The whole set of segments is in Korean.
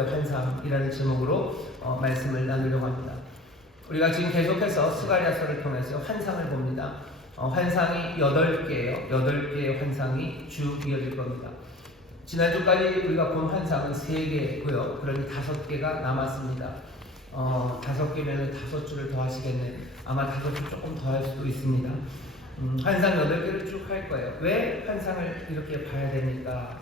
환상이라는 제목으로 말씀을 나누려고 합니다. 우리가 지금 계속해서 스가랴서를 통해서 환상을 봅니다. 환상이 8개예요. 8개의 환상이 쭉 이어질 겁니다. 지난주까지 우리가 본 환상은 3개고요. 그러니 5개가 남았습니다. 5개면 5주를 더 하시겠네. 아마 5주 조금 더 할 수도 있습니다. 환상 8개를 쭉 할 거예요. 왜 환상을 이렇게 봐야 됩니까?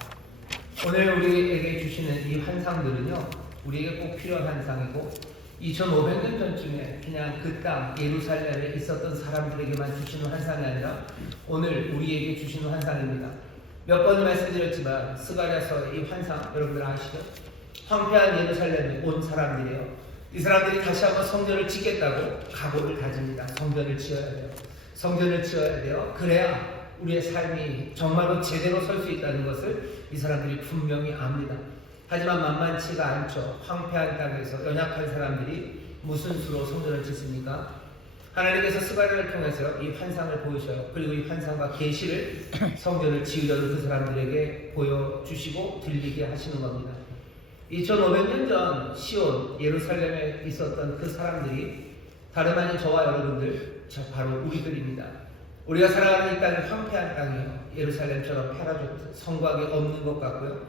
오늘 우리에게 주시는 이 환상들은요, 우리에게 꼭 필요한 환상이고 2500년 전쯤에 그냥 그 땅 예루살렘에 있었던 사람들에게만 주시는 환상이 아니라 오늘 우리에게 주시는 환상입니다. 몇 번을 말씀드렸지만 스가랴서의 이 환상 여러분들 아시죠? 황폐한 예루살렘에 온 사람들이에요. 이 사람들이 다시 한번 성전을 짓겠다고 각오를 다집니다. 성전을 지어야 돼요. 성전을 지어야 돼요. 그래야 우리의 삶이 정말로 제대로 설 수 있다는 것을 이 사람들이 분명히 압니다. 하지만 만만치가 않죠. 황폐한 땅에서 연약한 사람들이 무슨 수로 성전을 짓습니까? 하나님께서 스가랴를 통해서 이 환상을 보이셔요. 그리고 이 환상과 계시를 성전을 지으려는 그 사람들에게 보여주시고 들리게 하시는 겁니다. 2500년 전 시온 예루살렘에 있었던 그 사람들이 다름 아닌 저와 여러분들, 바로 우리들입니다. 우리가 살아가는 이 땅이 황폐한 땅이에요. 예루살렘처럼 패라좋듯 성곽이 없는 것 같고요.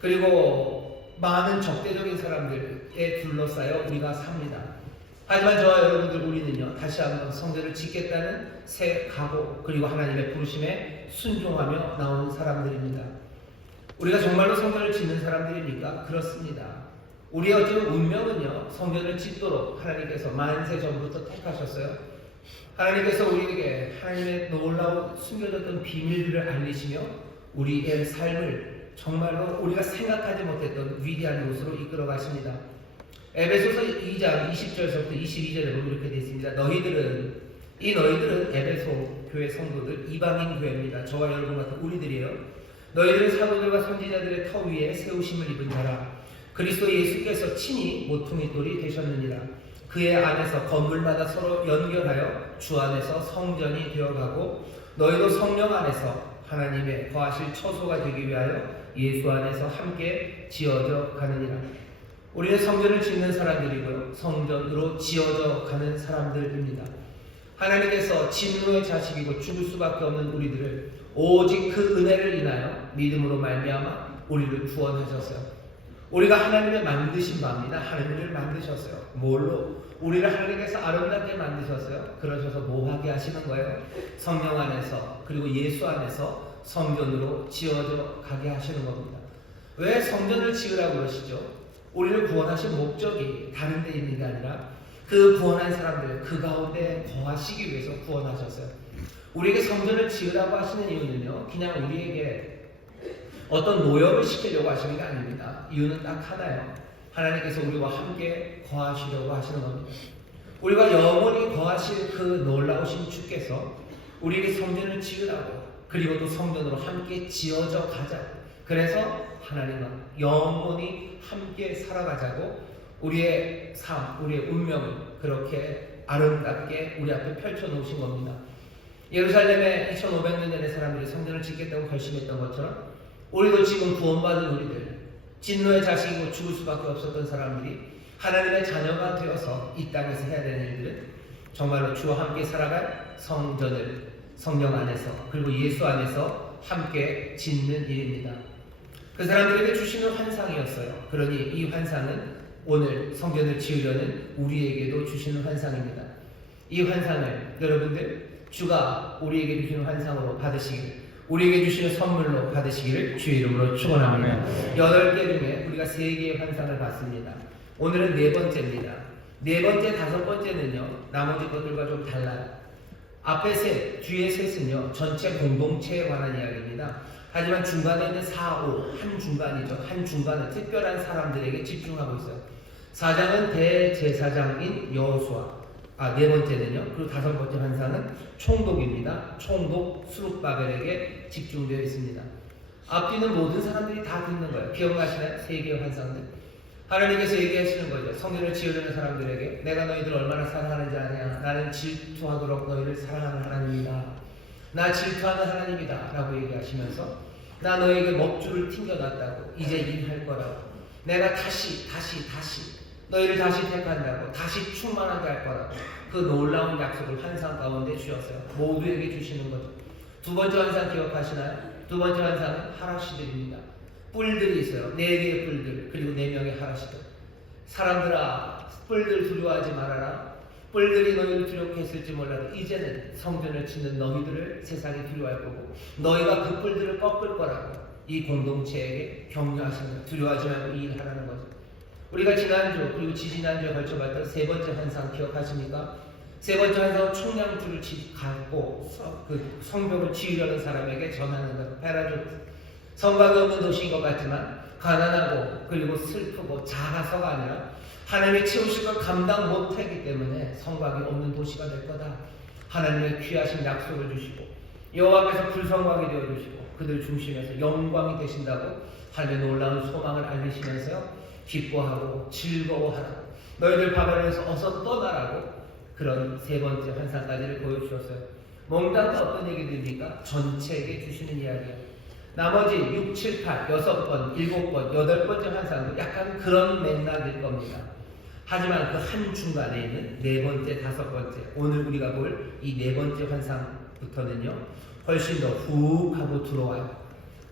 그리고 많은 적대적인 사람들에 둘러싸여 우리가 삽니다. 하지만 저와 여러분들 우리는요, 다시 한번 성전을 짓겠다는 새 각오, 그리고 하나님의 부르심에 순종하며 나오는 사람들입니다. 우리가 정말로 성전을 짓는 사람들입니까? 그렇습니다. 우리의 어쩌면 운명은요, 성전을 짓도록 하나님께서 만세 전부터 택하셨어요. 하나님께서 우리에게 하나님의 놀라운 숨겨졌던 비밀들을 알리시며 우리의 삶을 정말로 우리가 생각하지 못했던 위대한 곳으로 이끌어 가십니다. 에베소서 2장 20절부터 22절에 보면 이렇게 되어 있습니다. 너희들은 에베소 교회 성도들, 이방인 교회입니다. 저와 여러분 같은 우리들이에요. 너희들은 사도들과 선지자들의 터 위에 세우심을 입은 자라. 그리스도 예수께서 친히 모퉁이 돌이 되셨느니라. 그의 안에서 건물마다 서로 연결하여 주 안에서 성전이 되어가고 너희도 성령 안에서 하나님의 거하실 처소가 되기 위하여 예수 안에서 함께 지어져 가느니라. 우리는 성전을 짓는 사람들이고요, 성전으로 지어져 가는 사람들입니다. 하나님께서 진노의 자식이고 죽을 수밖에 없는 우리들을 오직 그 은혜를 인하여 믿음으로 말미암아 우리를 구원하셨어요. 우리가 하나님의 만드신 바입니다. 하나님을 만드셨어요. 뭘로? 우리를 하나님께서 아름답게 만드셨어요. 그러셔서 뭐하게 하시는 거예요? 성령 안에서, 그리고 예수 안에서 성전으로 지어져 가게 하시는 겁니다. 왜 성전을 지으라고 그러시죠? 우리를 구원하신 목적이 다른 데 있는 게 아니라 그 구원한 사람들, 그 가운데 거하시기 위해서 구원하셨어요. 우리에게 성전을 지으라고 하시는 이유는요, 그냥 우리에게 어떤 노역을 시키려고 하시는 게 아닙니다. 이유는 딱 하나예요. 하나님께서 우리와 함께 거하시려고 하시는 겁니다. 우리가 영원히 거하실 그 놀라우신 주께서 우리에게 성전을 지으라고, 그리고 또 성전으로 함께 지어져 가자. 그래서 하나님과 영원히 함께 살아가자고 우리의 삶, 우리의 운명을 그렇게 아름답게 우리 앞에 펼쳐놓으신 겁니다. 예루살렘에 2500년 전에 사람들이 성전을 짓겠다고 결심했던 것처럼 우리도 지금 구원받은 우리들, 진노의 자식이고 죽을 수밖에 없었던 사람들이 하나님의 자녀가 되어서 이 땅에서 해야 되는 일들은 정말로 주와 함께 살아갈 성전을 성령 안에서, 그리고 예수 안에서 함께 짓는 일입니다. 그 사람들에게 주시는 환상이었어요. 그러니 이 환상은 오늘 성전을 지으려는 우리에게도 주시는 환상입니다. 이 환상을 여러분들 주가 우리에게 주시는 환상으로 받으시기를, 우리에게 주시는 선물로 받으시기를 주의 이름으로 축원합니다. 8개 중에 우리가 3개의 환상을 봤습니다. 오늘은 4번째입니다. 4번째, 5번째는요, 나머지 것들과 좀 달라요. 앞에 셋, 뒤에 셋은요, 전체 공동체에 관한 이야기입니다. 하지만 중간에 있는 4, 5, 한 중간이죠. 한 중간은 특별한 사람들에게 집중하고 있어요. 4장은 대제사장인 여호수아, 4번째는요, 그리고 5번째 환상은 총독입니다. 총독 수룹바벨에게 집중되어 있습니다. 앞뒤는 모든 사람들이 다 듣는 거예요. 기억나시나요? 3개의 환상들. 하나님께서 얘기하시는 거죠. 성전을 지으려는 사람들에게 내가 너희들 얼마나 사랑하는지 아냐. 나는 질투하도록 너희를 사랑하는 하나님이다. 나 질투하는 하나님이다 라고 얘기하시면서 나 너에게 먹줄을 튕겨놨다고, 이제 일할 거라고, 내가 다시 너희를 다시 택한다고, 다시 충만하게 할 거라고 그 놀라운 약속을 환상 가운데 주셨어요. 모두에게 주시는 거죠. 두 번째 환상 기억하시나요? 두 번째 환상은 하라시들입니다. 뿔들이 있어요. 4개의 뿔들, 그리고 4명의 하라시들. 사람들아, 뿔들 두려워하지 말아라. 뿔들이 너희를 두렵게 했을지 몰라도 이제는 성전을 짓는 너희들을 세상이 두려워할 거고, 너희가 그 뿔들을 꺾을 거라고 이 공동체에게 격려하시는 거예요. 두려워하지 말고 이 일 하라는 거죠. 우리가 지난주 그리고 지지난주에 걸쳐 봤던 세 번째 환상 기억하십니까? 세 번째 환상은 총량줄을 갖고 그 성벽을 지으려는 사람에게 전하는 것. 페라조트. 성곽이 없는 도시인 것 같지만 가난하고 그리고 슬프고 작아서가 아니라 하나님의 치우실 걸 감당 못하기 때문에 성곽이 없는 도시가 될 거다. 하나님의 귀하신 약속을 주시고 여호와 앞에서 불성곽이 되어주시고 그들 중심에서 영광이 되신다고 하나님의 놀라운 소망을 알리시면서요, 기뻐하고 즐거워하라, 너희들 바벨론에서 어서 떠나라고 그런 세 번째 환상까지를 보여주셨어요. 몽땅 어떤 얘기들입니까? 전체에게 주시는 이야기예요. 나머지 6, 7, 8, 6번, 7번, 8번째 환상도 약간 그런 맥락일 겁니다. 하지만 그 한 중간에 있는 4번째, 5번째, 오늘 우리가 볼 이 4번째 환상부터는요, 훨씬 더 훅 하고 들어와요.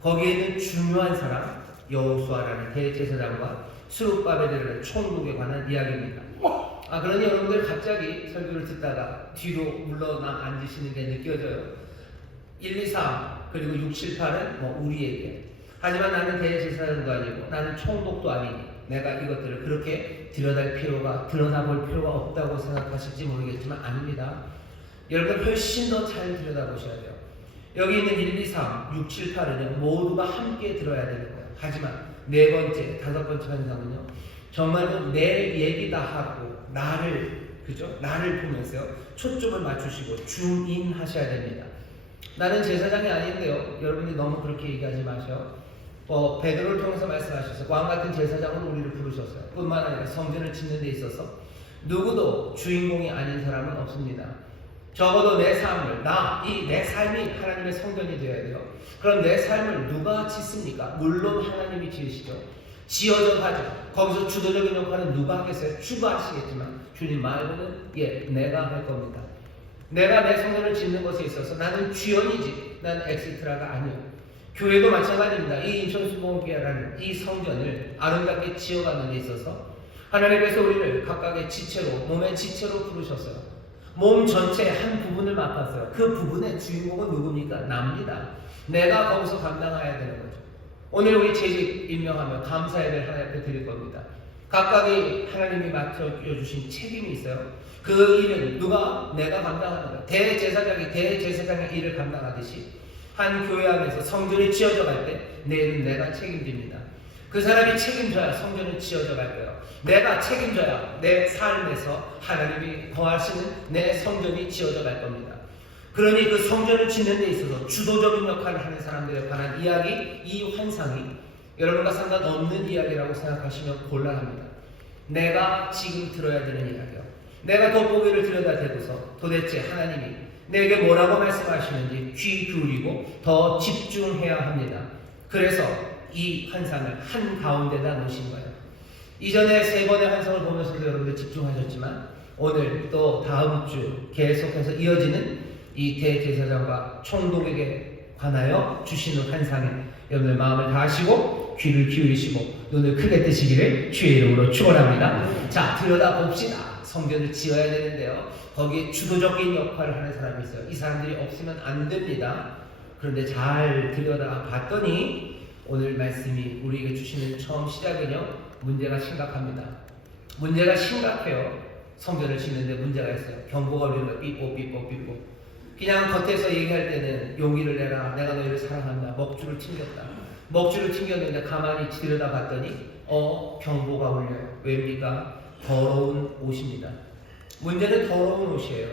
거기에 있는 중요한 사람, 여호수아라는 대제사장과 스룹바벨이라는 총독에 관한 이야기입니다. 그러니 여러분들 갑자기 설교를 듣다가 뒤로 물러나 앉으시는 게 느껴져요. 1, 2, 3 그리고 6, 7, 8은 우리에게. 하지만 나는 대제사장도 아니고 나는 총독도 아니니 내가 이것들을 그렇게 들여다볼 필요가 없다고 생각하실지 모르겠지만 아닙니다. 여러분 훨씬 더 잘 들여다보셔야 돼요. 여기 있는 1, 2, 3, 6, 7, 8은 모두가 함께 들어야 되는 거예요. 하지만 4번째, 5번째 환상은요, 정말로 내 얘기다 하고 나를 보면서 초점을 맞추시고 중인하셔야 됩니다. 나는 제사장이 아닌데요. 여러분이 너무 그렇게 얘기하지 마셔. 베드로를 통해서 말씀하셔서 왕 같은 제사장으로 우리를 부르셨어요. 뿐만 아니라 성전을 짓는 데 있어서 누구도 주인공이 아닌 사람은 없습니다. 적어도 내 삶을, 내 삶이 하나님의 성전이 되어야 돼요. 그럼 내 삶을 누가 짓습니까? 물론 하나님이 지으시죠. 지어져 가죠. 거기서 주도적인 역할은 누가 하겠어요? 주가 하시겠지만 주님 말고는 내가 할 겁니다. 내가 내 성전을 짓는 것에 있어서 나는 주연이지, 나는 엑스트라가 아니에요. 교회도 마찬가지입니다. 이 인천수목교회라는 이 성전을 아름답게 지어가는 데 있어서 하나님께서 우리를 각각의 지체로, 몸의 지체로 부르셨어요. 몸 전체의 한 부분을 맡았어요. 그 부분의 주인공은 누굽니까? 납니다. 내가 거기서 감당해야 되는 거죠. 오늘 우리 재직 임명하며 감사 예배를 하나님 앞에 드릴 겁니다. 각각이 하나님이 맡겨주신 책임이 있어요. 그 일은 내가 감당하는 거예요. 대제사장이 대제사장의 일을 감당하듯이 한 교회 안에서 성전이 지어져 갈 때 내일은 내가 책임집니다. 그 사람이 책임져야 성전은 지어져 갈 거예요. 내가 책임져야 내 삶에서 하나님이 거하시는 내 성전이 지어져 갈 겁니다. 그러니 그 성전을 짓는 데 있어서 주도적인 역할을 하는 사람들에 관한 이야기, 이 환상이 여러분과 상관없는 이야기라고 생각하시면 곤란합니다. 내가 지금 들어야 되는 이야기요. 내가 돋보기를 들여다대고서 도대체 하나님이 내게 뭐라고 말씀하시는지 귀 기울이고 더 집중해야 합니다. 그래서 이 환상을 한가운데다 놓으신 거예요. 이전에 3번의 환상을 보면서도 여러분들 집중하셨지만 오늘 또 다음 주 계속해서 이어지는 이 대제사장과 총독에게 관하여 주시는 환상에 여러분들 마음을 다하시고 귀를 기울이시고 눈을 크게 뜨시기를 주의 이름으로 축원합니다. 자, 들여다봅시다. 성전을 지어야 되는데요, 거기에 주도적인 역할을 하는 사람이 있어요. 이 사람들이 없으면 안 됩니다. 그런데 잘 들여다봤더니 오늘 말씀이 우리에게 주시는 처음 시작은요, 문제가 심각합니다. 문제가 심각해요. 성전을 짓는데 문제가 있어요. 경고가 울리면 삐뽀. 그냥 겉에서 얘기할 때는 용기를 내라, 내가 너희를 사랑한다, 먹줄을 튕겼다. 먹줄을 튕겼는데 가만히 들여다봤더니 경보가 울려요. 왜입니까? 더러운 옷입니다. 문제는 더러운 옷이에요.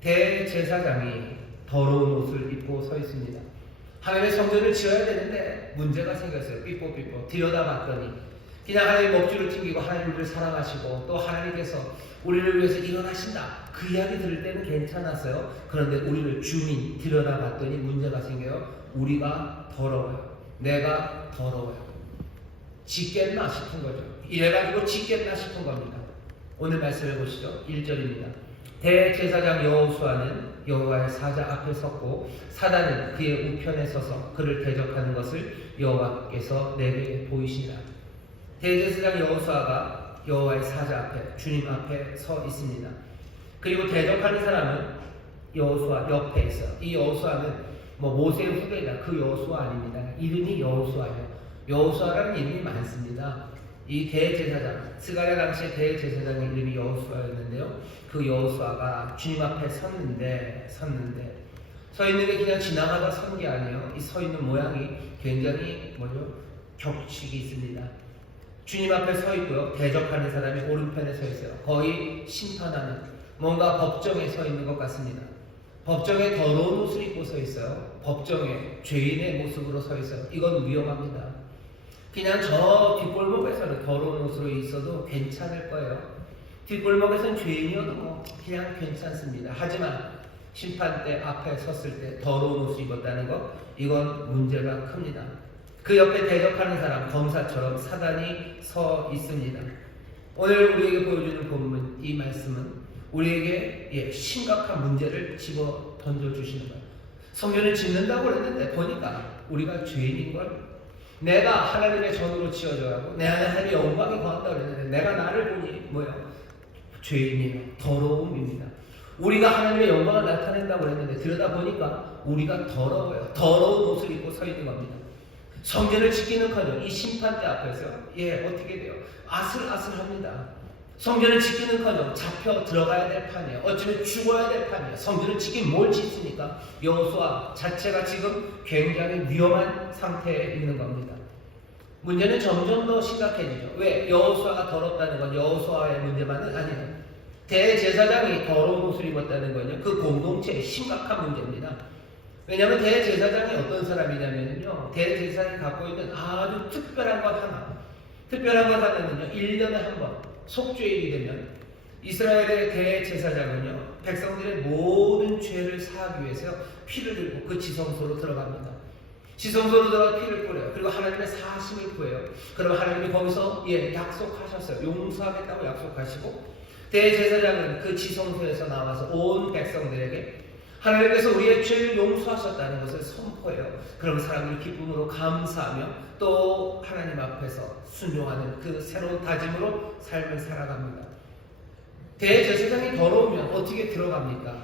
대제사장이 더러운 옷을 입고 서 있습니다. 하나님의 성전을 지어야 되는데 문제가 생겼어요. 삐뽀. 들여다봤더니 그냥 하나님 먹줄을 튕기고 하나님 우리를 사랑하시고 또 하나님께서 우리를 위해서 일어나신다, 그 이야기 들을 때는 괜찮았어요. 그런데 우리를 주민 들여다봤더니 문제가 생겨요. 우리가 더러워요. 내가 더러워요. 짓겠나 싶은 거죠. 이래가지고 짓겠나 싶은 겁니다. 오늘 말씀을 보시죠. 1절입니다. 대제사장 여호수아는 여호와의 사자 앞에 섰고 사단은 그의 우편에 서서 그를 대적하는 것을 여호와께서 내게 보이시니라. 대제사장 여호수아가 여호와의 사자 앞에 주님 앞에 서 있습니다. 그리고 대적하는 사람은 여호수아 옆에 있어요. 이 여호수아는 모세의 후배다. 그 여호수아 아닙니다. 이름이 여호수아예요. 여호수아라는 이름이 많습니다. 이 대제사장, 스가랴 당시의 대제사장의 이름이 여호수아였는데요. 그 여호수아가 주님 앞에 섰는데 서 있는 게 그냥 지나가다 선 게 아니에요. 이 서 있는 모양이 굉장히 격식이 있습니다. 주님 앞에 서 있고요. 대적하는 사람이 오른편에 서 있어요. 거의 심판하는, 뭔가 법정에 서 있는 것 같습니다. 법정에 더러운 옷을 입고 서 있어요. 법정에 죄인의 모습으로 서 있어요. 이건 위험합니다. 그냥 저 뒷골목에서는 더러운 옷으로 있어도 괜찮을 거예요. 뒷골목에서는 죄인이어도 그냥 괜찮습니다. 하지만 심판대 앞에 섰을 때 더러운 옷을 입었다는 것, 이건 문제가 큽니다. 그 옆에 대적하는 사람, 검사처럼 사단이 서 있습니다. 오늘 우리에게 보여주는 본문, 이 말씀은 우리에게 심각한 문제를 집어 던져주시는 거예요. 성전을 짓는다고 그랬는데 보니까 우리가 죄인인걸, 내가 하나님의 전으로 지어져야 하고 내 안에 하나님의 영광이 거한다고 그랬는데 내가 나를 보니 죄인이며 더러움입니다. 우리가 하나님의 영광을 나타낸다고 그랬는데 들여다보니까 우리가 더러워요. 더러운 옷을 입고 서 있는 겁니다. 성전을 지키는커녕 이 심판대 앞에서 어떻게 돼요? 아슬아슬합니다. 성전을 지키는커녕 잡혀 들어가야 될 판이에요. 어쩌면 죽어야 될 판이에요. 성전을 지키면 뭘 짓습니까? 여호수아 자체가 지금 굉장히 위험한 상태에 있는 겁니다. 문제는 점점 더 심각해지죠. 왜? 여호수아가 더럽다는 건 여호수아의 문제만은 아니에요. 대제사장이 더러운 옷을 입었다는 건요, 그 공동체의 심각한 문제입니다. 왜냐하면 대제사장이 어떤 사람이냐면요, 대제사장이 갖고 있는 아주 특별한 것 하나는요, 1년에 한 번 속죄일이 되면 이스라엘의 대제사장은요, 백성들의 모든 죄를 사하기 위해서 피를 들고 그 지성소로 들어갑니다. 지성소로 들어가 피를 뿌려요. 그리고 하나님의 사심을 구해요. 그럼 하나님이 거기서 약속하셨어요. 용서하겠다고 약속하시고, 대제사장은 그 지성소에서 나와서 온 백성들에게 하나님께서 우리의 죄를 용서하셨다는 것을 선포해요. 그럼 사람들이 기쁨으로 감사하며 또 하나님 앞에서 순종하는 그 새로운 다짐으로 삶을 살아갑니다. 대제사장이 더러우면 어떻게 들어갑니까?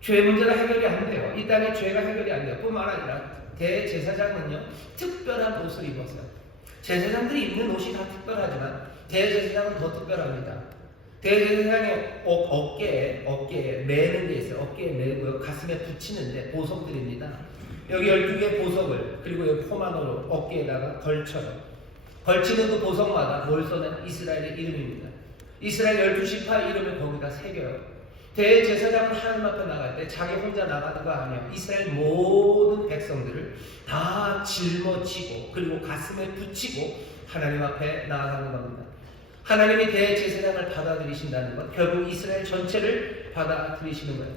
죄 문제가 해결이 안 돼요. 이 땅의 죄가 해결이 안 돼요. 뿐만 아니라 대제사장은요, 특별한 옷을 입었어요. 제사장들이 입는 옷이 다 특별하지만 대제사장은 더 특별합니다. 대제사장의 어깨에 매는 게 있어요. 어깨에 매고요, 가슴에 붙이는데 보석들입니다. 여기 12개의 보석을, 그리고 여기 포마노로 어깨에다가 걸쳐요. 걸치는 그 보석마다 뭘 써낸 이스라엘의 이름입니다. 이스라엘 12지파 이름을 거기다 새겨요. 대제사장은 하나님 앞에 나갈 때 자기 혼자 나가는 거 아니에요. 이스라엘 모든 백성들을 다 짊어지고 그리고 가슴에 붙이고 하나님 앞에 나아가는 겁니다. 하나님이 대제사장을 받아들이신다는 것, 결국 이스라엘 전체를 받아들이시는 거예요.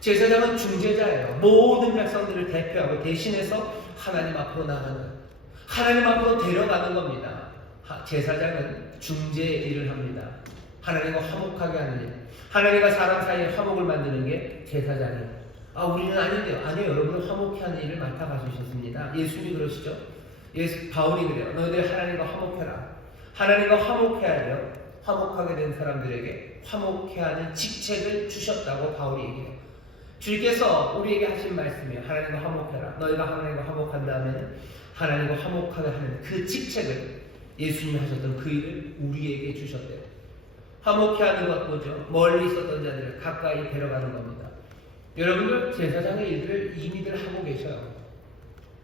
제사장은 중재자예요. 모든 백성들을 대표하고 대신해서 하나님 앞으로 나가는 거예요. 하나님 앞으로 데려가는 겁니다. 제사장은 중재의 일을 합니다. 하나님과 화목하게 하는 일, 하나님과 사람 사이에 화목을 만드는 게 제사장이에요. 우리는 아닌데요. 아니요, 여러분은 화목해 하는 일을 맡아가주셨습니다. 예수님이 그러시죠. 바울이 그래요. 너희들 하나님과 화목해라. 하나님과 화목해야 돼요. 화목하게 된 사람들에게 화목해 하는 직책을 주셨다고 바울이 얘기해요. 주님께서 우리에게 하신 말씀이에요. 하나님과 화목해라. 너희가 하나님과 화목한 다음에는 하나님과 화목하게 하는 그 직책을, 예수님이 하셨던 그 일을 우리에게 주셨대요. 화목해 하는 것 보죠. 멀리 있었던 자들을 가까이 데려가는 겁니다. 여러분들 제사장의 일들을 이미들 하고 계셔요.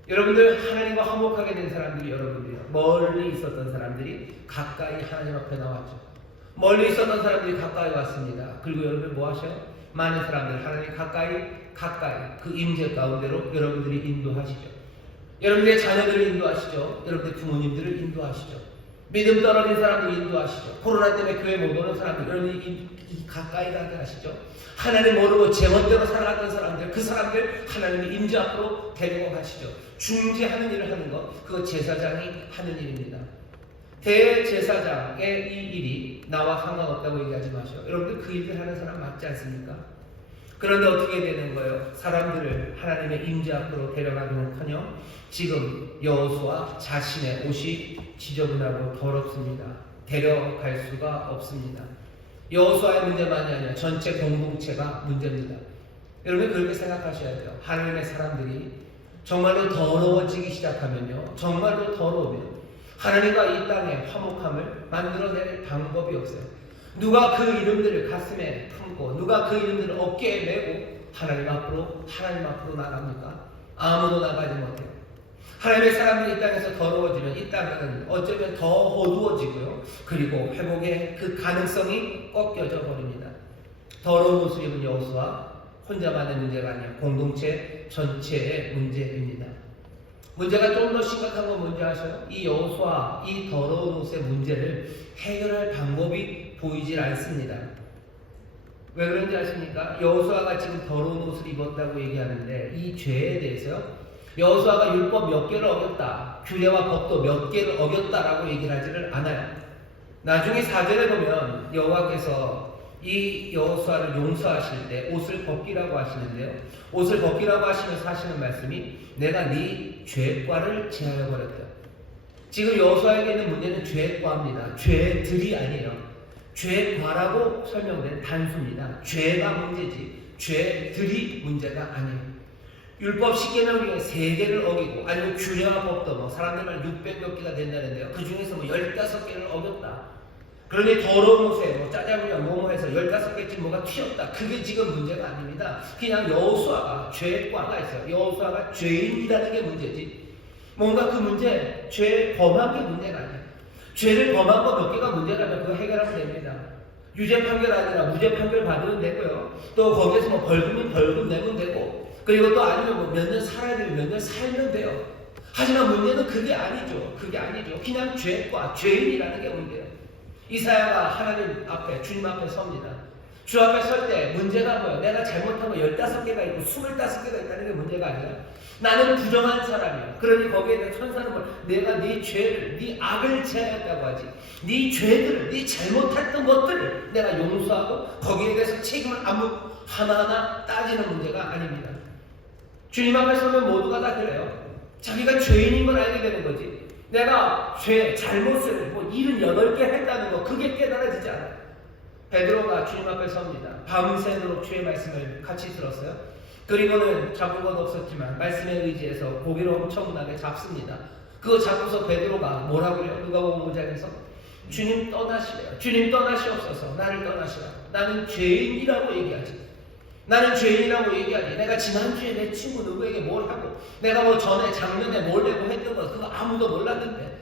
여러분들 하나님과 화목하게 된 사람들이, 여러분들이요, 멀리 있었던 사람들이 가까이 하나님 앞에 나왔죠. 멀리 있었던 사람들이 가까이 왔습니다. 그리고 여러분들 뭐 하셔요? 많은 사람들 하나님 가까이 그 임재 가운데로 여러분들이 인도하시죠. 여러분들의 자녀들을 인도하시죠. 여러분들의 부모님들을 인도하시죠. 믿음 떨어진 사람들 인도하시죠. 코로나 때문에 교회 못 오는 사람들 여러분이 가까이 가게 하시죠. 하나님 모르고 제멋대로 살아갔던 사람들, 그 사람들 하나님의 임재 앞으로 데리고 가시죠. 중재하는 일을 하는 것, 그거 제사장이 하는 일입니다. 대제사장의 이 일이 나와 상관없다고 얘기하지 마셔. 여러분들 그 일을 하는 사람 맞지 않습니까? 그런데 어떻게 되는 거예요? 사람들을 하나님의 임재 앞으로 데려가기는커녕 지금 여호수아 자신의 옷이 지저분하고 더럽습니다. 데려갈 수가 없습니다. 여호수아의 문제만이 아니라 전체 공동체가 문제입니다. 여러분 그렇게 생각하셔야 돼요. 하나님의 사람들이 정말로 더러워지기 시작하면요, 정말로 더러우면 하나님과 이 땅에 화목함을 만들어낼 방법이 없어요. 누가 그 이름들을 가슴에 품고 누가 그 이름들을 어깨에 메고 하나님 앞으로 나갑니까? 아무도 나가지 못해요. 하나님의 사람들이 이 땅에서 더러워지면 이 땅은 어쩌면 더 어두워지고요, 그리고 회복의 그 가능성이 꺾여져 버립니다. 더러운 옷을 입은 여호수아 혼자만의 문제가 아니라 공동체 전체의 문제입니다. 문제가 좀 더 심각한 건 뭔지 아셔요? 이 여호수아 이 더러운 옷의 문제를 해결할 방법이 보이질 않습니다. 왜 그런지 아십니까? 여호수아가 지금 더러운 옷을 입었다고 얘기하는데 이 죄에 대해서요, 여호수아가 율법 몇 개를 어겼다, 규례와 법도 몇 개를 어겼다라고 얘기를 하지를 않아요. 나중에 4절에 보면 여호와께서 이 여호수아를 용서하실 때 옷을 벗기라고 하시는데요, 옷을 벗기라고 하시면서 하시는 말씀이 내가 네 죄과를 제하여 버렸다. 지금 여호수아에게 있는 문제는 죄과입니다. 죄들이 아니에요. 죄과라고 설명된 단수입니다. 죄가 문제지 죄들이 문제가 아니에요. 율법 10계명 중에 3개를 어기고, 아니면 규례와 법도 뭐 사람들 말 600몇 개가 된다는데요, 그 중에서 뭐 15개를 어겼다. 그러니 더러운 옷에 뭐 짜장면 뭐뭐 해서 15개쯤 뭐가 튀었다. 그게 지금 문제가 아닙니다. 그냥 여호수아가 죄과가 있어요. 여호수아가 죄인이라는 게 문제지, 뭔가 그 문제, 죄 범한 게 문제가 아니에요. 죄를 범한 거 몇 개가 문제라면 그거 해결하면 됩니다. 유죄 판결 아니라 무죄 판결 받으면 되고요, 또 거기에서 뭐 벌금이면 벌금 내면 되고, 그리고 또 아니면 뭐 몇 년 살아야 되면 몇 년 살면 돼요. 하지만 문제는 그게 아니죠. 그게 아니죠. 그냥 죄과 죄인이라는 게 문제예요. 이사야가 하나님 앞에, 주님 앞에 섭니다. 주 앞에 설 때 문제가 뭐예요? 내가 잘못한 거 15개가 있고 25개가 있다는 게 문제가 아니라 나는 부정한 사람이야. 그러니 거기에 대해 천사는 뭐 내가 네 죄를, 네 악을 제하였다고 하지, 네 죄들을, 네 잘못했던 것들을 내가 용서하고 거기에 대해서 책임을 아무 하나하나 따지는 문제가 아닙니다. 주님 앞에 서면 모두가 다 그래요. 자기가 죄인인 걸 알게 되는 거지. 내가 잘못을 뭐 78개 했다는 거, 그게 깨달아지지 않아요. 베드로가 주님 앞에 섭니다. 밤새도록 주의 말씀을 같이 들었어요. 그리고는 잡은 건 없었지만 말씀에 의지해서 고기를 엄청나게 잡습니다. 그거 잡고서 베드로가 뭐라고 해요? 누가복음 5장에서 주님 떠나시래요. 주님 떠나시옵소서. 나를 떠나시라. 나는 죄인이라고 얘기하지. 나는 죄인이라고 얘기하지. 내가 지난주에 내 친구 누구에게 뭘 하고, 내가 뭐 전에 작년에 뭘 내고 했던 거 그거 아무도 몰랐는데,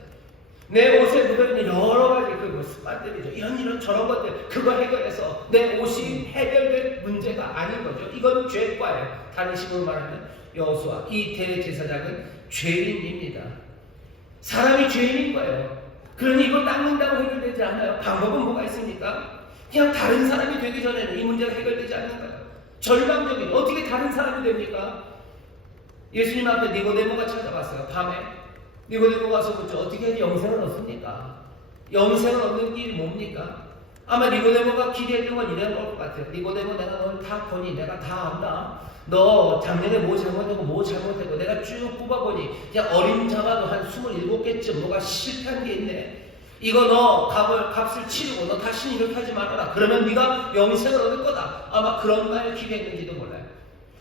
내 옷에 묻어있는 여러 가지 그 습관들이죠. 이런 저런 것들 그거 해결해서 내 옷이 해결될 문제가 아닌 거죠. 이건 죄과예요. 다른 식으로 말하면 여호수아 이 대제사장은 죄인입니다. 사람이 죄인인 거예요. 그러니 이거 닦는다고 해결되지 않아요. 방법은 뭐가 있습니까? 그냥 다른 사람이 되기 전에는 이 문제가 해결되지 않는 거예요. 절망적인, 어떻게 다른 사람이 됩니까? 예수님 앞에 니고데모가 찾아왔어요. 밤에 니고데모가 와서 묻죠. 어떻게 영생을 얻습니까? 영생을 얻는 길이 뭡니까? 아마 니고데모가 기대했던 건 이런 것 같아요. 니고데모, 내가 널 다 보니 내가 다 안다. 너 작년에 뭐 잘못했고 뭐 잘못했고 내가 쭉 뽑아보니 그냥 어림잡아도 한 27개쯤 뭐가 실패한 게 있네. 이거 너 값을 치르고 너 다시는 이렇게 하지 말아라. 그러면 네가 영생을 얻을 거다. 아마 그런 말 기대했는지도 몰라요.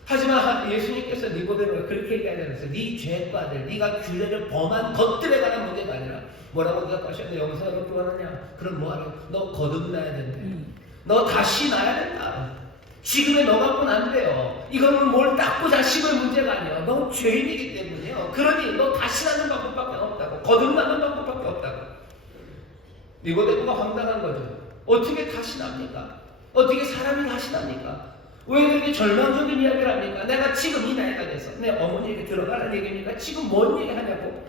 하지만 예수님께서 니고데모가 그렇게 얘기하지 않았어요. 네 죄과들, 네가 규례를 범한 것들에 관한 문제가 아니라 뭐라고 네가 하셨는데 영생을 얻기 원하냐? 그럼 뭐하냐? 너 거듭나야 된대. 너 다시 나야 된다. 지금의 너 갖고는 안 돼요. 이거는 뭘 닦고 자식의 문제가 아니야. 너 죄인이기 때문이에요. 그러니 너 다시 나는 방법밖에 없다고. 거듭나는 방법밖에 없다고. 니고데모가 황당한 거죠. 어떻게 다시 납니까? 어떻게 사람이 다시 납니까? 왜 이렇게 절망적인 이야기를 합니까? 내가 지금 이 나이가 돼서 내 어머니에게 들어가는 얘기입니까? 지금 뭔 얘기 하냐고.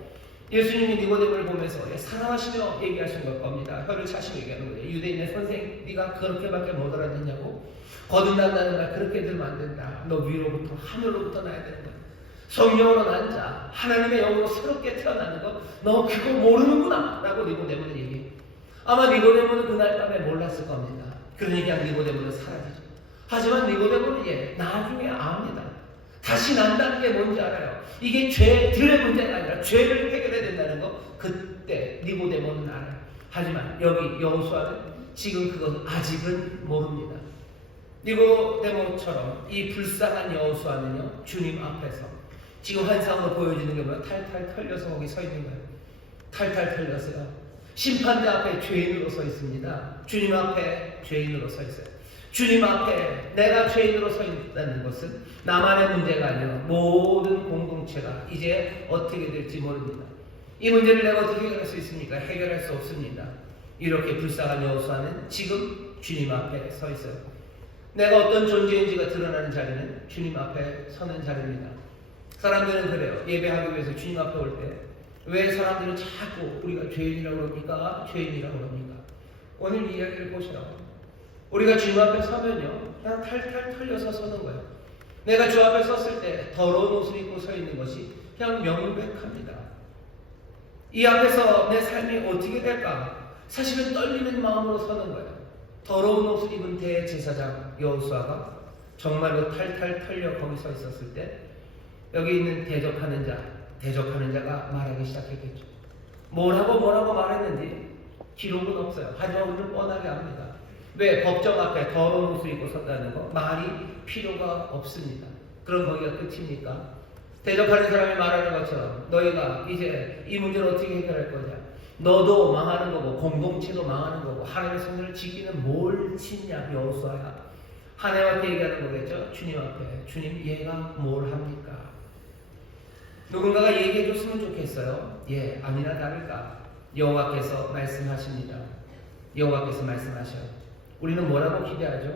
예수님이 니고데모를 보면서 사랑하시며 얘기하신 걸 겁니다. 혀를 차시고 얘기하는 거예요. 유대인의 선생, 네가 그렇게밖에 못 알아듣냐고. 거듭난다는 말 그렇게 들면 안 된다. 너 위로부터, 하늘로부터 나야 된다. 성령으로 난 자, 하나님의 영으로 새롭게 태어나는 거 너 그거 모르는구나 라고 니고데모는 얘기해요. 아마 니고데모는 그날 밤에 몰랐을 겁니다. 그러니 그냥 니고데모는 사라지죠. 하지만 니고데모는 나중에 압니다. 다시 난다는 게 뭔지 알아요. 이게 죄들의 문제가 아니라 죄를 해결해야 된다는 거 그때 니고데모는 알아요. 하지만 여기 여호수아는 지금 그건 아직은 모릅니다. 니고데모처럼 이 불쌍한 여호수아는요, 주님 앞에서 지금 환상으로 보여지는 게 뭐야? 탈탈 털려서 거기 서 있는 거예요. 탈탈 털렸어요. 심판자 앞에 죄인으로 서 있습니다. 주님 앞에 죄인으로 서 있어요. 주님 앞에 내가 죄인으로 서 있다는 것은 나만의 문제가 아니라 모든 공동체가 이제 어떻게 될지 모릅니다. 이 문제를 내가 어떻게 해결할 수 있습니까? 해결할 수 없습니다. 이렇게 불쌍한 여호수아는 지금 주님 앞에 서 있어요. 내가 어떤 존재인지가 드러나는 자리는 주님 앞에 서는 자리입니다. 사람들은 그래요. 예배하기 위해서 주님 앞에 올 때 왜 사람들은 자꾸 우리가 죄인이라고 그럽니까? 죄인이라고 그럽니까? 오늘 이 이야기를 보시라고. 우리가 주님 앞에 서면요, 그냥 탈탈 털려서 서는 거예요. 내가 주 앞에 섰을 때 더러운 옷을 입고 서 있는 것이 그냥 명백합니다. 이 앞에서 내 삶이 어떻게 될까? 사실은 떨리는 마음으로 서는 거예요. 더러운 옷을 입은 대제사장 여호수아가 정말로 탈탈 털려 거기 서 있었을 때 여기 있는 대적하는 자가 말하기 시작했겠죠. 뭐라고 말했는지 기록은 없어요. 하지만 우리는 뻔하게 압니다. 왜? 법정 앞에 더러운 옷을 입고 섰다는 거 말이 필요가 없습니다. 그럼 거기가 끝입니까? 대적하는 사람이 말하는 것처럼 너희가 이제 이 문제를 어떻게 해결할 거냐? 너도 망하는 거고 공동체도 망하는 거고 하나님의 성전을 지키는 뭘 짓냐 여호수아야. 하나님한테 얘기하는 거겠죠. 주님 앞에. 주님 얘가 뭘 합니까? 누군가가 얘기해 줬으면 좋겠어요. 아니나 다를까 여호와께서 말씀하십니다. 여호와께서 말씀하셔요. 우리는 뭐라고 기대하죠?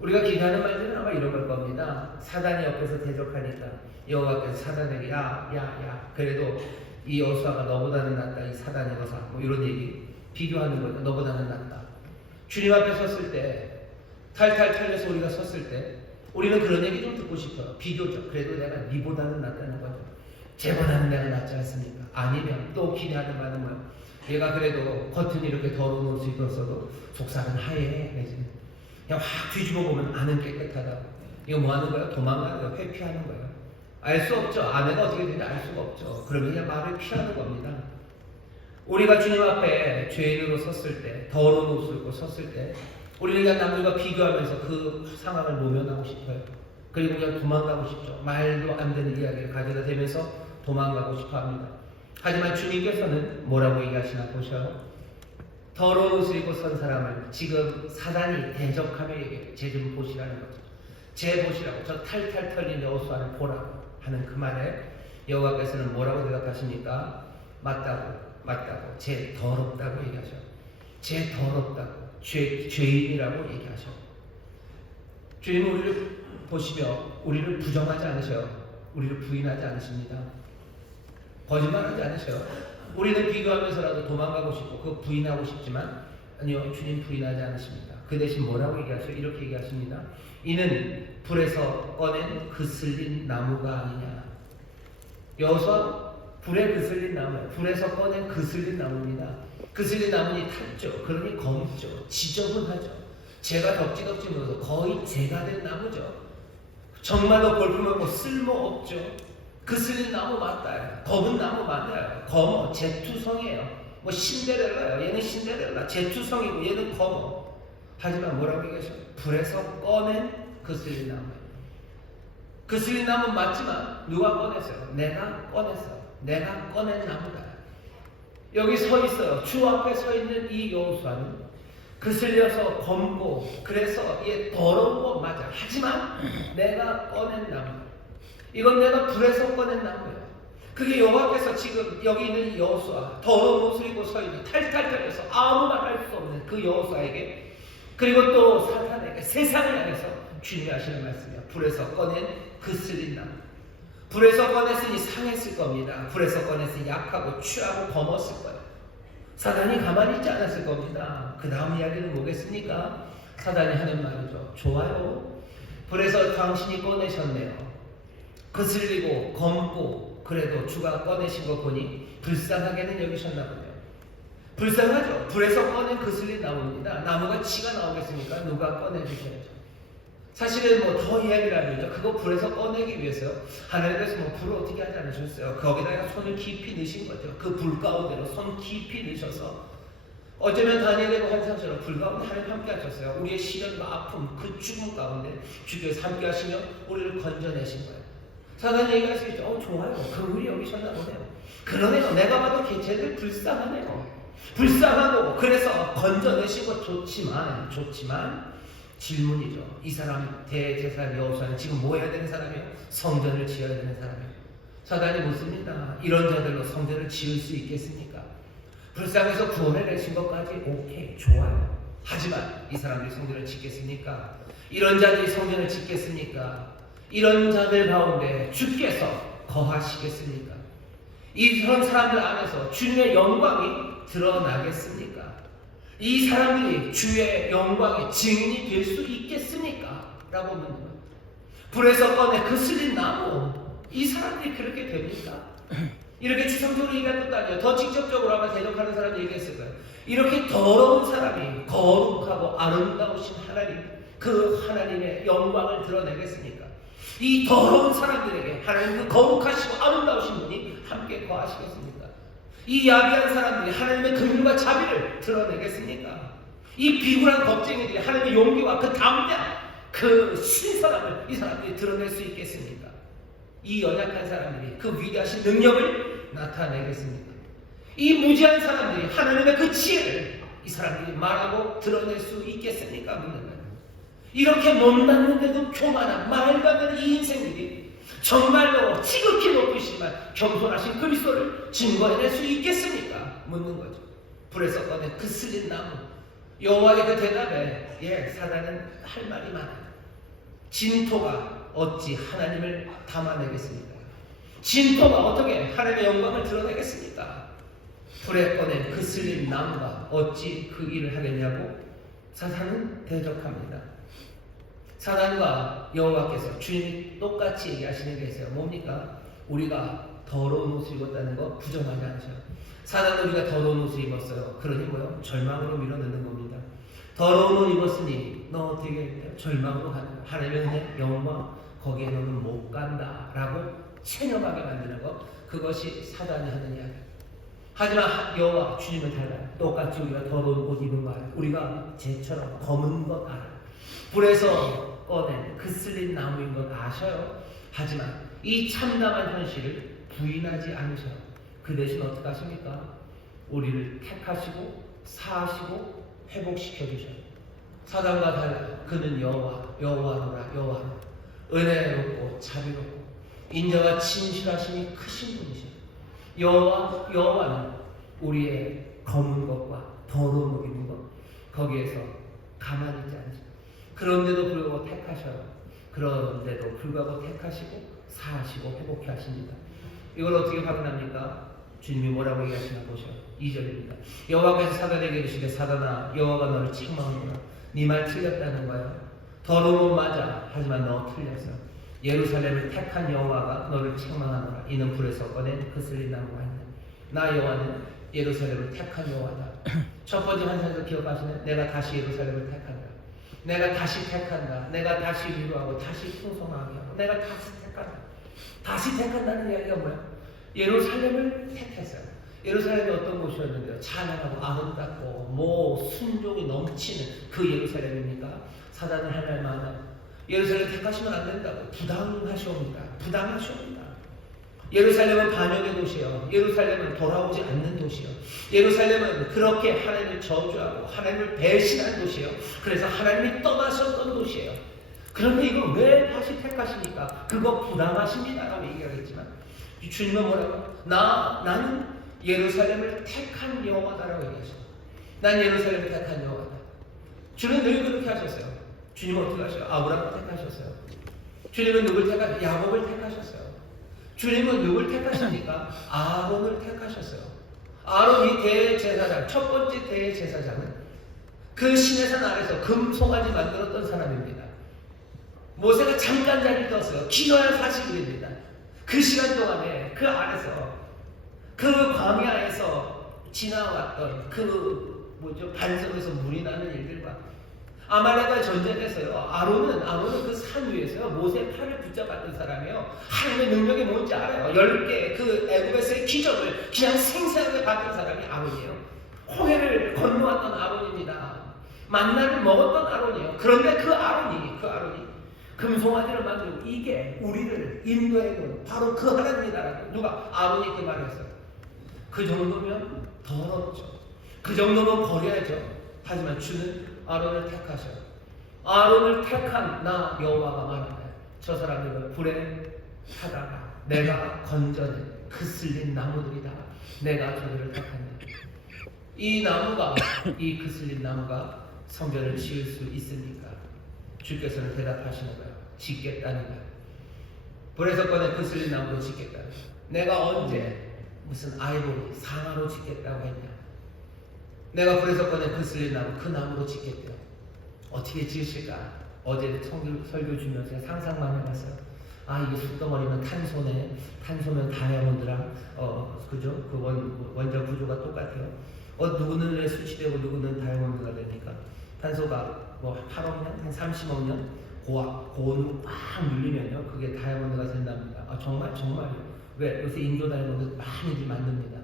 우리가 기대하는 말들은 아마 이런 걸 겁니다. 사단이 옆에서 대적하니까 여호와께서 사단에게 야 그래도 이 여호수아가 너보다는 낫다. 이 사단의 거사 뭐 이런 얘기 비교하는 거죠. 너보다는 낫다. 주님 앞에 섰을 때 탈탈 털려서 우리가 섰을 때 우리는 그런 얘기 좀 듣고 싶어요. 비교죠. 그래도 내가 니보다는 낫다는 거죠. 쟤보다는 내가 낫지 않습니까? 아니면 또 기대하는 바는 뭐예요? 얘가 그래도 겉은 이렇게 더러운 옷을 입었어도 속살은 하얘. 그냥 확 뒤집어 보면 안은 깨끗하다. 이거 뭐 하는 거예요? 도망가는 거예요? 회피하는 거예요? 알 수 없죠. 아내가 어떻게 되는지 알 수가 없죠. 그러면 그냥 말을 피하는 겁니다. 우리가 주님 앞에 죄인으로 섰을 때, 더러운 옷을 입고 섰을 때 우리는 그냥 남들과 비교하면서 그 상황을 모면하고 싶어요. 그리고 그냥 도망가고 싶죠. 말도 안 되는 이야기를 가져다 대면서 도망가고 싶어 합니다. 하지만 주님께서는 뭐라고 얘기하시나 보셔요. 더러운 옷을 입고 선 사람을 지금 사단이 대적하며 얘기해요. 쟤 좀 보시라는 거죠. 쟤 보시라고. 저 탈탈 털린 여호수아를 보라고 하는 그 말에 여호와께서는 뭐라고 대답하십니까? 맞다고. 쟤 더럽다고 얘기하셔. 쟤 더럽다고. 죄인이라고 얘기하셔. 주님은 우리를 보시며 우리를 부정하지 않으셔요. 우리를 부인하지 않으십니다. 거짓말하지 않으셔요. 우리는 비교하면서라도 도망가고 싶고 그 부인하고 싶지만 아니요, 주님 부인하지 않으십니다. 그 대신 뭐라고 얘기하셔요? 이렇게 얘기하십니다. 이는 불에서 꺼낸 그슬린 나무가 아니냐. 여호수아 불에 그슬린 나무예요. 불에서 꺼낸 그슬린 나무입니다. 그슬린 나무는 탔죠. 그러니 검죠. 지저분하죠. 재가 덕지덕지 묻어서 거의 재가 된 나무죠. 정말로 볼품없고 쓸모없죠. 그슬린 나무 맞다요. 검은 나무 맞아요. 검어, 제투성이에요. 뭐 신데렐라요. 얘는 신데렐라, 제투성이고 얘는 검어. 하지만 뭐라고 얘기하셔? 불에서 꺼낸 그슬린 나무예요. 그슬린 나무 맞지만 누가 꺼냈어요? 내가 꺼냈어요. 내가 꺼낸 나무다. 여기 서 있어요. 주 앞에 서 있는 이 여호수아는 그슬려서 검고 그래서 얘 더러운 거 맞아. 하지만 내가 꺼낸 나무. 이건 내가 불에서 꺼낸 나무예요. 그게 여호와께서 지금 여기 있는 여호수아, 더러운 옷을 입고 서 있는 탈탈 털려서 아무 말 할 수 없는 그 여호수아에게, 그리고 또 사탄에게, 세상을 향해서 주님이 하시는 말씀이야. 불에서 꺼낸 그슬린 나무. 불에서 꺼냈으니 상했을 겁니다. 불에서 꺼냈으니 약하고 취하고 검었을 거예요. 사단이 가만히 있지 않았을 겁니다. 그 다음 이야기는 뭐겠습니까? 사단이 하는 말이죠. 좋아요. 불에서 당신이 꺼내셨네요. 거슬리고 검고 그래도 주가 꺼내신 거 보니 불쌍하게는 여기셨나 보네요. 불쌍하죠. 불에서 꺼낸 거슬린 나무입니다. 나무가 치가 나오겠습니까? 누가 꺼내주셔야죠. 사실은 뭐 더 이야기를 하면요, 그거 불에서 꺼내기 위해서 하나님께서 뭐 불을 어떻게 하지 않으셨어요. 거기다가 손을 깊이 넣으신 거죠. 그 불 가운데로 손 깊이 넣으셔서 어쩌면 다니엘과 환상처럼 불 가운데 하나님 함께 하셨어요. 우리의 시련과 아픔, 그 죽음 가운데 주께서 함께 하시며 우리를 건져내신 거예요. 사단 얘기할 수 있죠. 좋아요. 그분이 여기셨나 보네요. 그러네요. 내가 봐도 쟤들 불쌍하네요. 불쌍하고 그래서 건져내신 거 좋지만 질문이죠. 이 사람 대제사장 여호수아는 지금 뭐 해야 되는 사람이에요? 성전을 지어야 되는 사람이에요. 사단이 묻습니다. 이런 자들로 성전을 지을 수 있겠습니까? 불쌍해서 구원을 내신 것까지 오케이, 좋아요. 하지만 이 사람들이 성전을 짓겠습니까? 이런 자들이 성전을 짓겠습니까? 이런 자들 가운데 주께서 거하시겠습니까? 이런 사람들 안에서 주님의 영광이 드러나겠습니까? 이 사람들이 주의 영광의 증인이 될 수 있겠습니까? 라고 묻는 거예요. 불에서 꺼내 거슬린 나무, 이 사람들이 그렇게 됩니까? 이렇게 추상적으로 얘기할 것도 아니에요. 더 직접적으로 아마 대적하는 사람이 얘기했을 거예요. 이렇게 더러운 사람이 거룩하고 아름다우신 하나님, 그 하나님의 영광을 드러내겠습니까? 이 더러운 사람들에게 하나님 그 거룩하시고 아름다우신 분이 함께 거하시겠습니까? 이 야비한 사람들이 하나님의 긍휼과 자비를 드러내겠습니까? 이 비굴한 겁쟁이들이 하나님의 용기와 그 담대함, 그 신선함을 이 사람들이 드러낼 수 있겠습니까? 이 연약한 사람들이 그 위대하신 능력을 나타내겠습니까? 이 무지한 사람들이 하나님의 그 지혜를 이 사람들이 말하고 드러낼 수 있겠습니까? 묻는 거예요. 이렇게 못났는데도 교만한 말도 안 되는 이 인생들이 정말로 지극히 높으시지만 겸손하신 그리스도를 증거해낼 수 있겠습니까? 묻는 거죠. 불에서 꺼낸 그 쓸린 나무. 여호와의 그 대답에 사단은 할 말이 많아요. 진토가 어찌 하나님을 담아내겠습니까? 진토가 어떻게 하나님의 영광을 드러내겠습니까? 불에 꺼낸 그 쓸린 나무가 어찌 그 일을 하겠냐고 사단은 대적합니다. 사단과 여호와께서 주님이 똑같이 얘기하시는 게 있어요. 뭡니까? 우리가 더러운 옷을 입었다는 거 부정하지 않으셔요. 사단은 우리가 더러운 옷을 입었어요. 그러니 뭐요? 절망으로 밀어넣는 겁니다. 더러운 옷 입었으니 너 어떻게 해요? 절망으로 가는 거야. 하나님의 영광 거기에 너는 못 간다 라고 체념하게 만드는 것, 그것이 사단이 하는 이야기. 하지만 여호와 주님은 달라요. 똑같이 우리가 더러운 옷 입은 거 알아요. 우리가 쟤처럼 검은 것 알아요. 불에서 꺼낸 그 쓸린 나무인 것 아셔요. 하지만 이 참담한 현실을 부인하지 않으셔요. 그 대신 어떻게 하십니까? 우리를 택하시고 사하시고 회복시켜 주셔요. 사단과 달라요. 그는 여호와노라. 은혜롭고 자비롭고 인자와 진실하심이 크신 분이시죠. 여호와는 우리의 검은 것과 더러운 것 입은 것 거기에서 가만히 있지 않으십니다. 그런데도 불구하고 택하셔요. 그런데도 불구하고 택하시고 사하시고 회복해 하십니다. 이걸 어떻게 확인합니까? 주님이 뭐라고 얘기하시나 보셔요. 2절입니다. 여호와께서 사단에게 이르시되 사단아 여호와가 너를 책망하노라. 네 말 틀렸다는 거예요. 더러운 것 맞아. 하지만 너 틀렸어. 예루살렘을 택한 여호와가 너를 책망하노라. 이는 불에서 꺼낸 그 쓸린 나무가 있네. 나 여호와는 예루살렘을 택한 여호와다. 첫 번째 환상에서 기억하시네. 내가 다시 예루살렘을 택한다. 내가 다시 택한다. 내가 다시 위로하고 다시 풍성하게 하고 내가 다시 택한다. 다시 택한다는 이야기가 뭐야? 예루살렘을 택했어요. 예루살렘이 어떤 곳이었는데요? 찬양하고 아름답고 순종이 넘치는 그 예루살렘입니까? 사단은 할 말 많아요. 예루살렘 택하시면 안 된다고 부당하시옵니다. 예루살렘은 반역의 도시예요. 예루살렘은 돌아오지 않는 도시예요. 예루살렘은 그렇게 하나님을 저주하고 하나님을 배신한 도시예요. 그래서 하나님이 떠나셨던 도시예요. 그런데 이걸 왜 다시 택하십니까? 그거 부당하십니다라고 얘기하겠지만 주님은 뭐라고? 나는 예루살렘을 택한 여호와다라고 얘기하십니다. 난 예루살렘을 택한 여호와다. 주는 늘 그렇게 하셨어요. 주님은 어떻게 하셔요? 아브라함을 택하셨어요. 주님은 누굴 택하셨어요? 야곱을 택하셨어요. 주님은 누굴 택하십니까? 아론을 택하셨어요. 아론이 대제사장, 첫 번째 대제사장은 그 시내산 아래서 금송아지 만들었던 사람입니다. 모세가 잠깐 자리를 떴어요. 길어야 40일입니다. 그 시간 동안에 그 안에서 그 광야에서 지나왔던 그 반석에서 물이 나는 일들과 아말렉과 전쟁에서요. 아론은 그 산 위에서요. 모세의 팔을 붙잡았던 사람이에요. 하나님의 능력이 뭔지 알아요. 10개 그 애굽에서의 기적을 그냥 생생하게 봤던 사람이 아론이에요. 홍해를 건너왔던 아론입니다. 만나를 먹었던 아론이에요. 그런데 그 아론이 금송아지를 만들고 이게 우리를 인도해놓은 바로 그 하나님이다라고 누가 아론이 그 말을 했어요. 그 정도면 더럽죠. 그 정도면 버려야죠. 하지만 주는 아론을 택하셔. 아론을 택한 나 여호와가 말한다. 저 사람들을 불에 타다가 내가 건져낸 그 쓸린 나무들이다. 내가 저들을 택한다. 이 나무가 이 그슬린 나무가 성전을 지을 수 있습니까? 주께서는 대답하시는 거예요. 짓겠다는 거예요. 불에서 꺼낸 그슬린 나무로 짓겠다. 내가 언제 무슨 아이보리 상아로 짓겠다고 했냐? 내가 불에서 꺼낸 그슬린 나무 그 나무로 짓겠대요. 어떻게 지으실까? 어제 설교 주면서 상상만 해봤어요. 이게 숯덩어리면 탄소네. 탄소면 다이아몬드랑 그죠? 그 원자 구조가 똑같아요. 누구는 왜 수치되고 누구는 다이아몬드가 되니까 탄소가 8억 년, 한 30억 년 고온으로 꽉 눌리면요 그게 다이아몬드가 된답니다. 정말요. 왜 요새 인조 다이아몬드 많이들 만듭니다.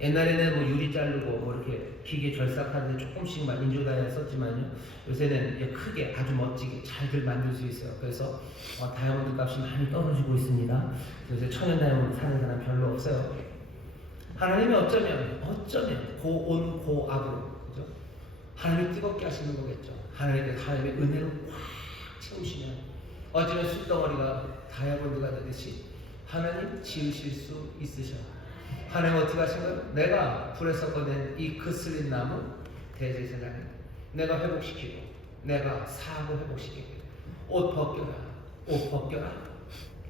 옛날에는 유리 자르고 이렇게 기계 절삭하는데 조금씩만 인조 다이아 썼지만요 요새는 크게 아주 멋지게 잘들 만들 수 있어요. 그래서 다이아몬드 값이 많이 떨어지고 있습니다. 요새 천연 다이아몬드 사는 사람 별로 없어요. 하나님이 어쩌면 고온 고압으로 그죠? 하나님이 뜨겁게 하시는 거겠죠. 하나님의 은혜로 꽉 채우시면 어쩌면 숯덩어리가 다이아몬드가 되듯이 하나님 지으실 수 있으셔. 하나님 어떻게 하신가요? 내가 불에서 꺼낸 이 그슬린 나무 대제사장이 내가 회복시키고 내가 사하고 회복시키고 옷 벗겨라.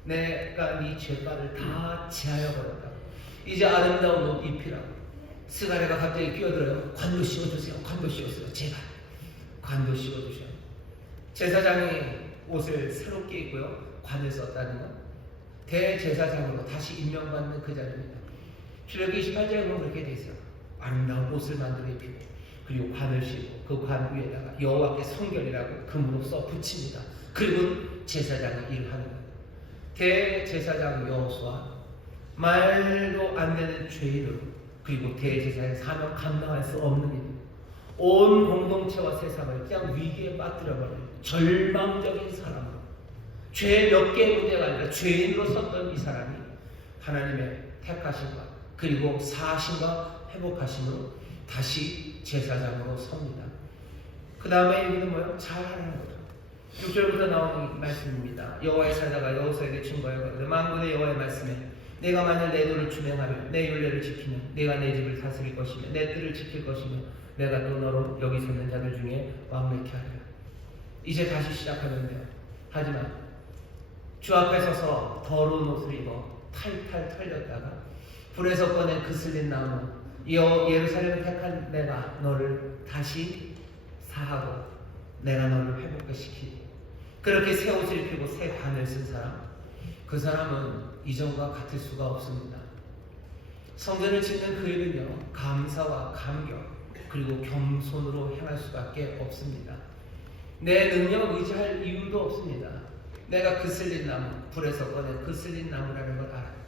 내가 네 죄가를 다 제하여 버렸다. 이제 아름다운 옷 입히라고. 스가랴가 갑자기 끼어들어요. 관도 씌워주세요. 관도 씌웠어요. 제가 관도 씌워주셔요. 제사장이 옷을 새롭게 입고요. 관을 썼다는 건 대제사장으로 다시 임명받는 그 자리입니다. 출애굽기 28절에 보면 그렇게 돼 있어요. 아름다운 옷을 만들어 입히고 그리고 관을 씌우고 그 관 위에다가 여호와께 성결이라고 금으로 써 붙입니다. 그리고 제사장이 일을 하는 거예요. 대제사장 여호수아 말도 안 되는 죄인으로 그리고 대제사장의 사명 감당할 수 없는 일, 온 공동체와 세상을 그냥 위기에 빠뜨려버리는 절망적인 사람으로 죄 몇 개의 문제가 아니라 죄인으로 섰던 이 사람이 하나님의 택하심과 그리고 사하심과 회복하심으로 다시 제사장으로 섭니다. 그 다음에 여기는 뭐예요? 잘하는 거죠. 6절부터 나오는 말씀입니다. 여호와의 사자가 여호수아에게 증거하여 만군의 여호와의 말씀에 내가 만일 내 도를 준행하며 내 율례를 지키면 내가 내 집을 다스릴 것이며 내 뜰을 지킬 것이며 내가 또 너로 여기 서는 자들 중에 왕래케 하리라. 이제 다시 시작하면 돼요. 하지만 주 앞에 서서 더러운 옷을 입어 탈탈 털렸다가 불에서 꺼낸 그슬린 나무 예루살렘을 택한 내가 너를 다시 사하고 내가 너를 회복시키고 그렇게 새 옷을 입히고 새 관을 쓴 사람, 그 사람은 이전과 같을 수가 없습니다. 성전을 짓는 그 일은요 감사와 감격 그리고 겸손으로 행할 수밖에 없습니다. 내 능력 의지할 이유도 없습니다. 내가 그슬린 나무, 불에서 꺼낸 그슬린 나무라는 걸 알아요.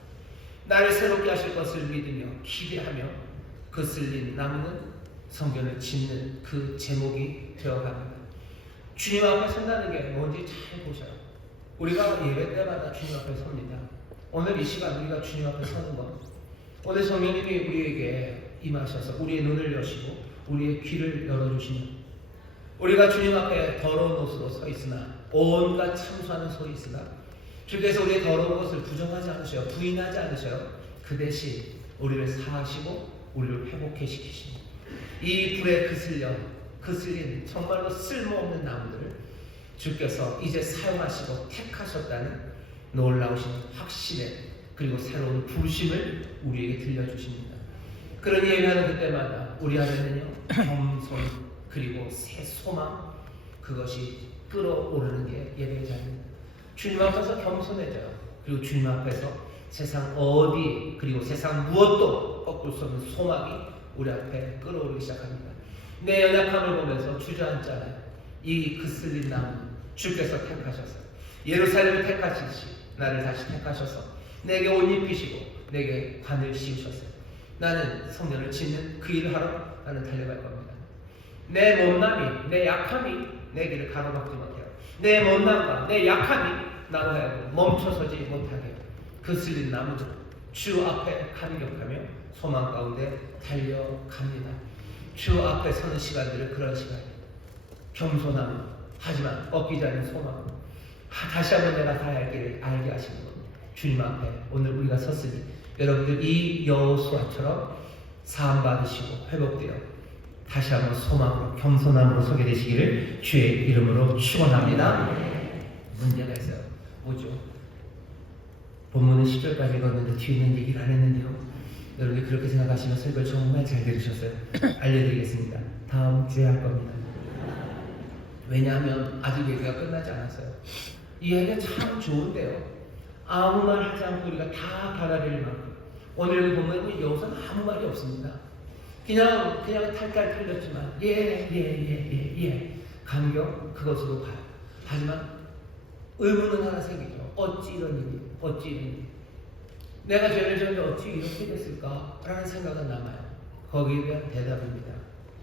나를 새롭게 하실 것을 믿으며 기대하며 그슬린 나무는 성전을 짓는 그 제목이 되어갑니다. 주님 앞에 선다는 게 뭔지 잘 보셔요. 우리가 예배 때마다 주님 앞에 섭니다. 오늘 이 시간 우리가 주님 앞에 서는 것, 오늘 성령님이 우리에게 임하셔서 우리의 눈을 여시고 우리의 귀를 열어주시면 우리가 주님 앞에 더러운 옷으로 서 있으나 온갖 참수하는 소리 있으나 주께서 우리의 더러운 것을 부정하지 않으셔요. 부인하지 않으셔요. 그 대신 우리를 사하시고 우리를 회복해 시키십니다. 이 불에 그슬린 정말로 쓸모없는 나무들을 주께서 이제 사용하시고 택하셨다는 놀라우신 확신에 그리고 새로운 부르심을 우리에게 들려주십니다. 그러니 예배하는 그때마다 우리 안에는요 겸손 그리고 새 소망, 그것이 끓어오르는 게 예배의 자리입니다. 주님 앞에서 겸손해져요. 그리고 주님 앞에서 세상 어디 그리고 세상 무엇도 꺾을 수 없는 소망이 우리 앞에 끌어오르기 시작합니다. 내 연약함을 보면서 주저앉잖아요. 이 그슬린 나무 주께서 택하셔서 예루살렘을 택하시듯이 나를 다시 택하셔서 내게 옷 입히시고 내게 관을 씌우셨어요. 나는 성전을 짓는 그 일을 하러 나는 달려갈 겁니다. 내 못남이 내 약함이 내 길을 가로막지 못해요. 내 못남과 내 약함이 나로 하여금 멈춰서지 못하게 그슬린 나무들 주 앞에 감격하며 소망 가운데 달려갑니다. 주 앞에 서는 시간들은 그런 시간이에요. 겸손함 하지만 꺾이지 않는 소망. 다시 한번 내가 다 알게 하시는 겁니다. 주님 앞에 오늘 우리가 섰으니 여러분들 이 여호수아처럼 사함 받으시고 회복되어 다시 한번 소망으로 겸손함으로 서게 되시기를 주의 이름으로 축원합니다. 문제가 있어요. 뭐죠? 본문은 10절까지 읽었는데 뒤에는 얘기를 안 했는데요. 여러분들 그렇게 생각하시면 설교 정말 잘 들으셨어요. 알려드리겠습니다. 다음 주에 할 겁니다. 왜냐하면 아직 얘기가 끝나지 않았어요. 이 얘기가 참 좋은데요. 아무 말 하지 않고 우리가 다 받아들일 만큼 오늘 여기 보면 여호수아는 아무 말이 없습니다. 그냥 탈탈 털렸지만 예 감격 그것으로 가요. 하지만 의문은 하나 생기죠. 어찌 이런 일이 어찌 이런 일이 내가 죄를 지었는데 어찌 이렇게 됐을까? 라는 생각은 남아요. 거기에 대한 대답입니다.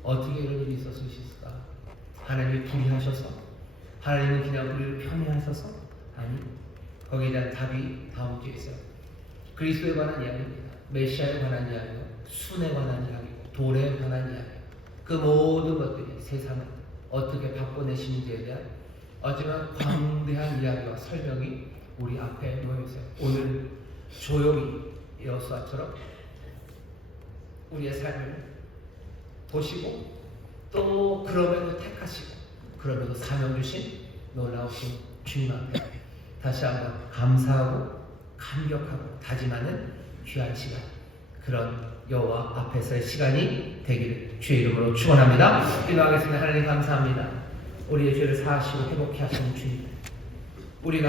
어떻게 이런 일이 있었을 수 있을까? 하나님이 불의하셔서? 하나님은 그냥 우리를 편애하셔서? 아니, 거기에 대한 답이 다음 주에 있어요. 그리스도에 관한 이야기입니다. 메시아에 관한 이야기고 순에 관한 이야기고 돌에 관한 이야기. 그 모든 것들이 세상을 어떻게 바꿔내시는지에 대한 어쩌면 광대한 이야기와 설명이 우리 앞에 놓여있어요. 오늘 조용히 여호수아처럼 우리의 삶을 보시고 또 그럼에도 택하시고 그럼에도 사명 주신 놀라우신 주님 앞에 다시 한번 감사하고 감격하고 다짐하는 귀한 시간, 그런 여호와 앞에서의 시간이 되기를 주의 이름으로 축원합니다. 기도하겠습니다. 하나님 감사합니다. 우리의 죄를 사하시고 회복케 하시는 주님, 우리가